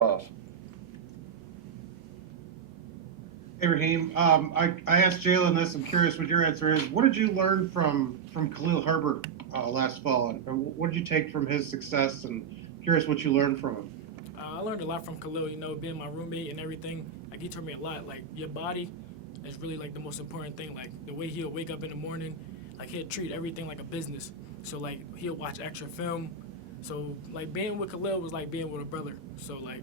Off. Hey, Raheem. I asked Jalen this. I'm curious what your answer is. What did you learn from Khalil Herbert last fall, and what did you take from his success? And curious what you learned from him. I learned a lot from Khalil, being my roommate and everything. Like, he taught me a lot. Like, your body is really, like, the most important thing. Like, the way he'll wake up in the morning, like, he'll treat everything like a business. So, like, he'll watch extra film. So, like, being with Khalil was like being with a brother. So, like,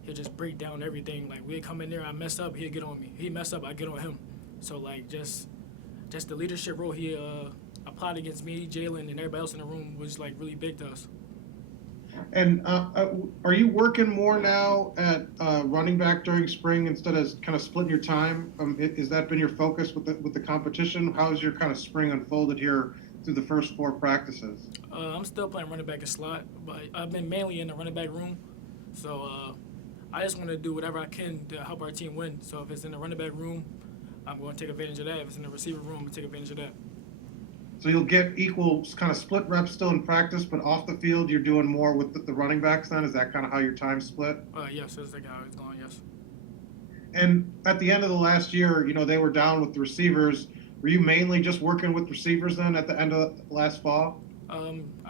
he'll just break down everything. Like, we'd come in there, I mess up, he'll get on me. He mess up, I get on him. So, like, just the leadership role he applied against me, Jalen, and everybody else in the room was, like, really big to us. And are you working more now at running back during spring instead of kind of splitting your time? Has that been your focus with the competition? How has your kind of spring unfolded here through the first four practices? I'm still playing running back and slot, but I've been mainly in the running back room. So I just want to do whatever I can to help our team win. So if it's in the running back room, I'm going to take advantage of that. If it's in the receiver room, I'm going to take advantage of that. So you'll get equal kind of split reps still in practice, but off the field you're doing more with the running backs. Then is that kind of how your time split? Yes, that's like how it's going. Yes. And at the end of the last year, they were down with the receivers. Were you mainly just working with receivers then at the end of last fall?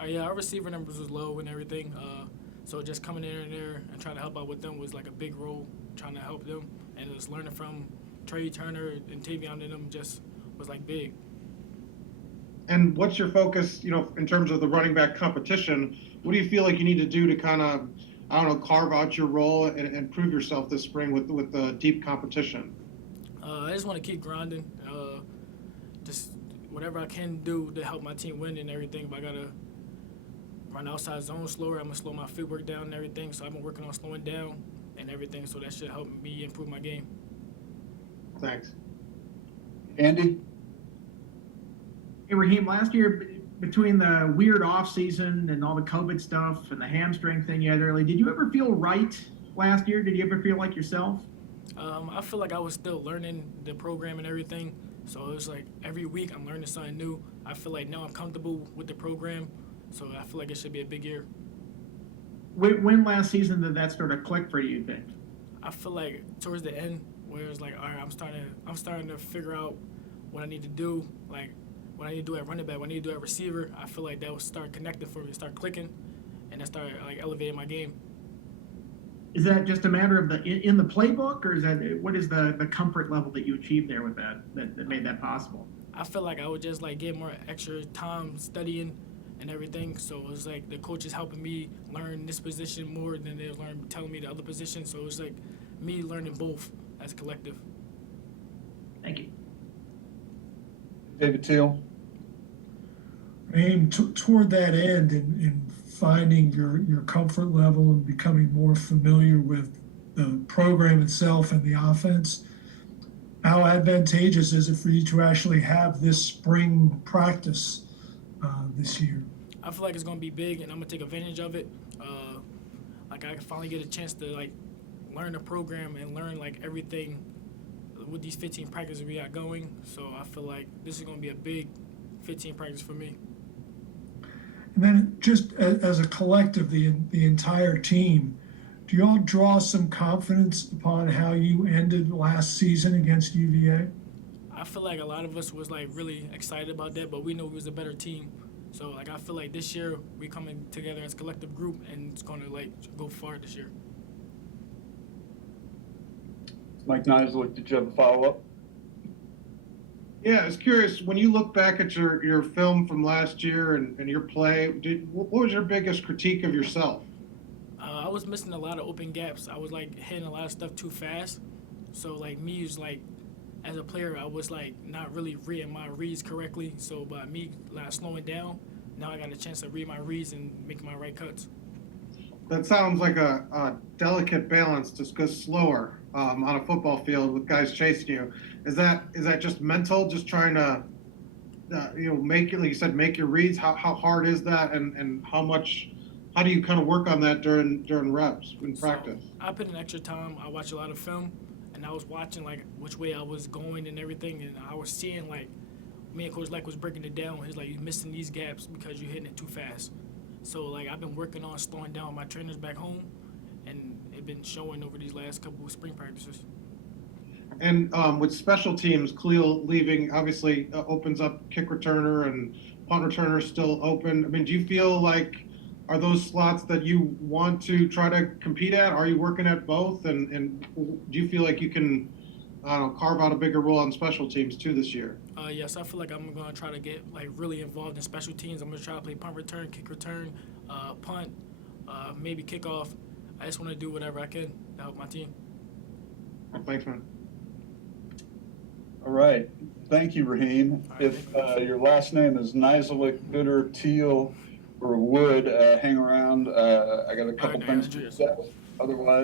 Yeah, our receiver numbers was low and everything. So just coming in there and trying to help out with them was like a big role, trying to help them, and just learning from Trey Turner and Tavion and them just was like big. And what's your focus, in terms of the running back competition? What do you feel like you need to do to kind of, I don't know, carve out your role and prove yourself this spring with the deep competition? I just want to keep grinding. Just whatever I can do to help my team win and everything. If I gotta run outside zone slower, I'm gonna slow my footwork down and everything. So I've been working on slowing down and everything. So that should help me improve my game. Thanks. Andy? Hey, Raheem, last year, between the weird off season and all the COVID stuff and the hamstring thing you had early, did you ever feel right last year? Did you ever feel like yourself? I feel like I was still learning the program and everything. So it was like every week I'm learning something new. I feel like now I'm comfortable with the program. So I feel like it should be a big year. When last season did that sort of click for you, you think? I feel like towards the end, where it's like, all right, I'm starting to figure out what I need to do. Like what I need to do at running back, what I need to do at receiver. I feel like that will start connecting for me, start clicking, and then start like elevating my game. Is that just a matter of in the playbook, or is that what is the comfort level that you achieved there with that made that possible? I feel like I would just like get more extra time studying and everything. So it was like the coach is helping me learn this position more than they learn telling me the other position. So it was like me learning both as a collective. Thank you. David Teal? Aim toward that end in finding your comfort level and becoming more familiar with the program itself and the offense. How advantageous is it for you to actually have this spring practice this year? I feel like it's gonna be big, and I'm gonna take advantage of it. Like I can finally get a chance to like learn the program and learn like everything with these 15 practices we got going. So I feel like this is gonna be a big 15 practice for me. And then just as a collective, the entire team, do you all draw some confidence upon how you ended last season against UVA? I feel like a lot of us was like really excited about that, but we know we was a better team. So like I feel like this year we coming together as a collective group and it's gonna like go far this year. Mike Nisley, did you have a follow-up? Yeah, I was curious, when you look back at your film from last year and your play, what was your biggest critique of yourself? I was missing a lot of open gaps. I was like hitting a lot of stuff too fast. So like me was like as a player, I was like not really reading my reads correctly. So by me like slowing down, now I got a chance to read my reads and make my right cuts. That sounds like a delicate balance to go slower on a football field with guys chasing you. Is that just mental, just trying to make it, like you said, make your reads? How hard is that, and how do you kind of work on that during reps in So practice? I put in extra time. I watch a lot of film, and I was watching like which way I was going and everything, and I was seeing like me and Coach Leck was breaking it down. He's like, you're missing these gaps because you're hitting it too fast. So like I've been working on slowing down with my trainers back home, and have been showing over these last couple of spring practices. And with special teams, Khalil leaving obviously opens up kick returner and punt returner still open. I mean, do you feel like are those slots that you want to try to compete at? Are you working at both? And do you feel like you can carve out a bigger role on special teams too this year? Yes, I feel like I'm gonna try to get like really involved in special teams. I'm gonna try to play punt return, kick return, punt, maybe kickoff. I just want to do whatever I can to help my team. Thanks, man. All right. Thank you, Raheem. All right, If thank you. your last name is Nizelik, Bitter, Teal, or Wood, hang around. I got a couple no, things yeah, to cheers. say. Otherwise,